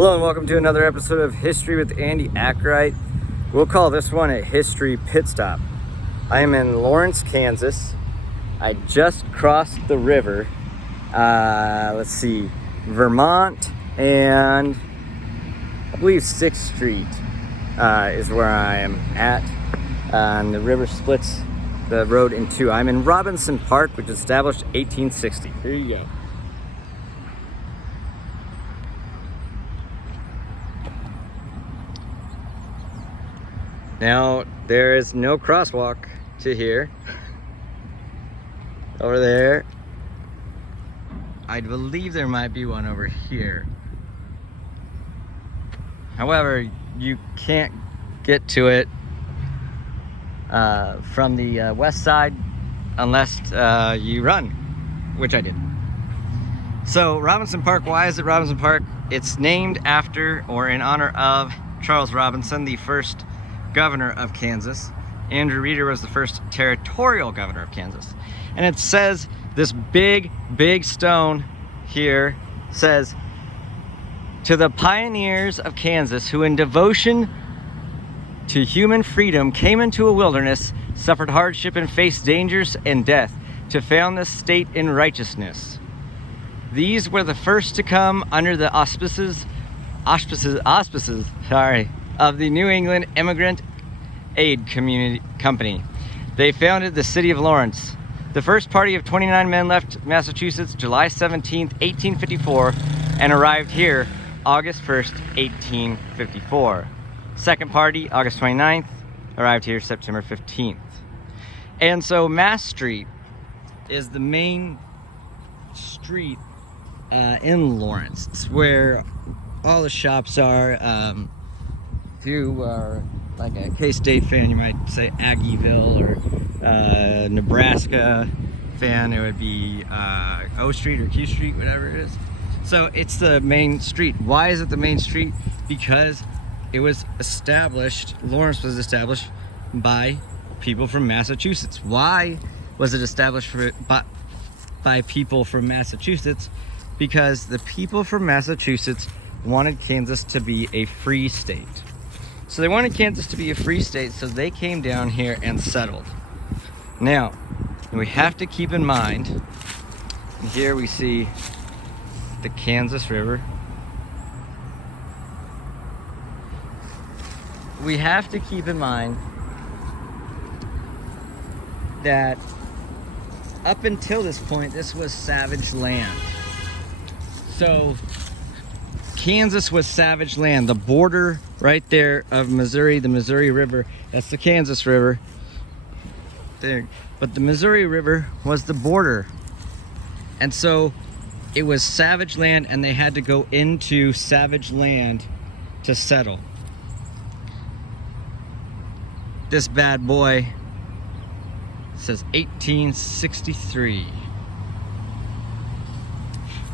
Hello and welcome to another episode of History with Andy Akright. We'll call this one a history pit stop. I am in Lawrence, Kansas. I just crossed the river. Vermont and I believe 6th Street is where I am at. And the river splits the road in two. I'm in Robinson Park, which was established 1860. Here you go. Now, there is no crosswalk to here. Over there. I believe there might be one over here. However, you can't get to it from the west side unless you run, which I did. So, Robinson Park, why is it Robinson Park? It's named after or in honor of Charles Robinson, the first governor of Kansas. Andrew Reeder was the first territorial governor of Kansas. And it says, this big stone here says, "To the pioneers of Kansas who in devotion to human freedom came into a wilderness, suffered hardship and faced dangers and death to found this state in righteousness. These were the first to come under the auspices of the New England Immigrant Aid Company. They founded the city of Lawrence. The first party of 29 men left Massachusetts July 17th, 1854, and arrived here August 1st, 1854. Second party, August 29th, arrived here September 15th. And so Mass Street is the main street in Lawrence. It's where all the shops are. If you are like a K-State fan, you might say Aggieville, or Nebraska fan, it would be O Street or Q Street, whatever it is. So it's the main street. Why is it the main street? Because it was established, Lawrence was established by people from Massachusetts. Why was it established by people from Massachusetts? Because the people from Massachusetts wanted Kansas to be a free state. So they wanted Kansas to be a free state, so they came down here and settled. Now, we have to keep in mind, and here we see the Kansas River. We have to keep in mind that up until this point, this was savage land. So Kansas was savage land. The border right there of Missouri, the Missouri River, that's the Kansas River there. But the Missouri River was the border. And so it was savage land, and they had to go into savage land to settle. This bad boy says 1863.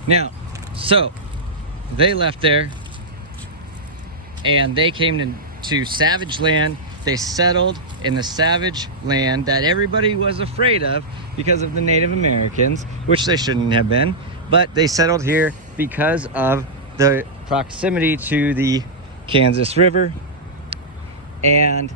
Now, so they left there and they came to savage land. They settled in the savage land that everybody was afraid of because of the Native Americans, which they shouldn't have been, but they settled here because of the proximity to the Kansas River, and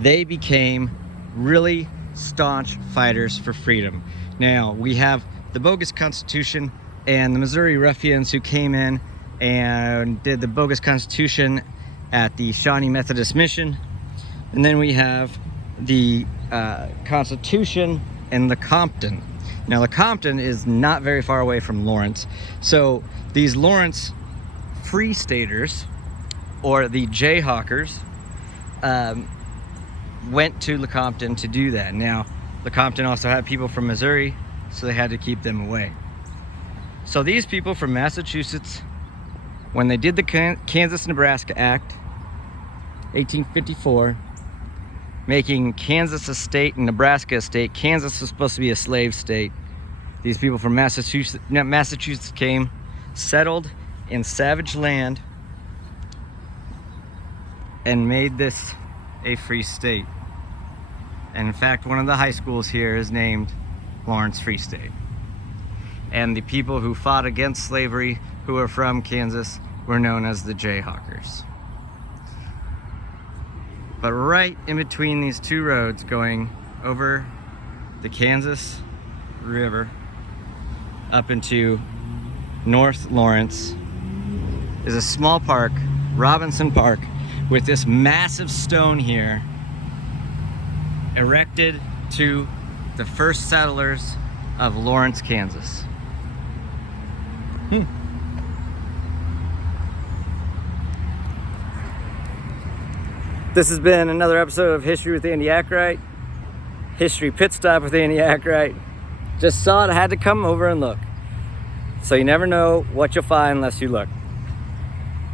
they became really staunch fighters for freedom. Now, we have the bogus Constitution and the Missouri ruffians who came in and did the bogus Constitution at the Shawnee Methodist Mission. And then we have the Constitution in Lecompton. Now, Lecompton is not very far away from Lawrence. So these Lawrence Free Staters, or the Jayhawkers, went to Lecompton to do that. Now, Lecompton also had people from Missouri, so they had to keep them away. So these people from Massachusetts, when they did the Kansas-Nebraska Act, 1854, making Kansas a state and Nebraska a state, Kansas was supposed to be a slave state. These people from Massachusetts came, settled in savage land, and made this a free state. And in fact, one of the high schools here is named Lawrence Free State. And the people who fought against slavery, who are from Kansas, were known as the Jayhawkers. But right in between these two roads going over the Kansas River up into North Lawrence is a small park, Robinson Park, with this massive stone here erected to the first settlers of Lawrence, Kansas. This has been another episode of History with Andy Akright. History Pit Stop with Andy Akright. Just saw it, I had to come over and look. So you never know what you'll find unless you look.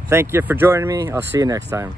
Thank you for joining me. I'll see you next time.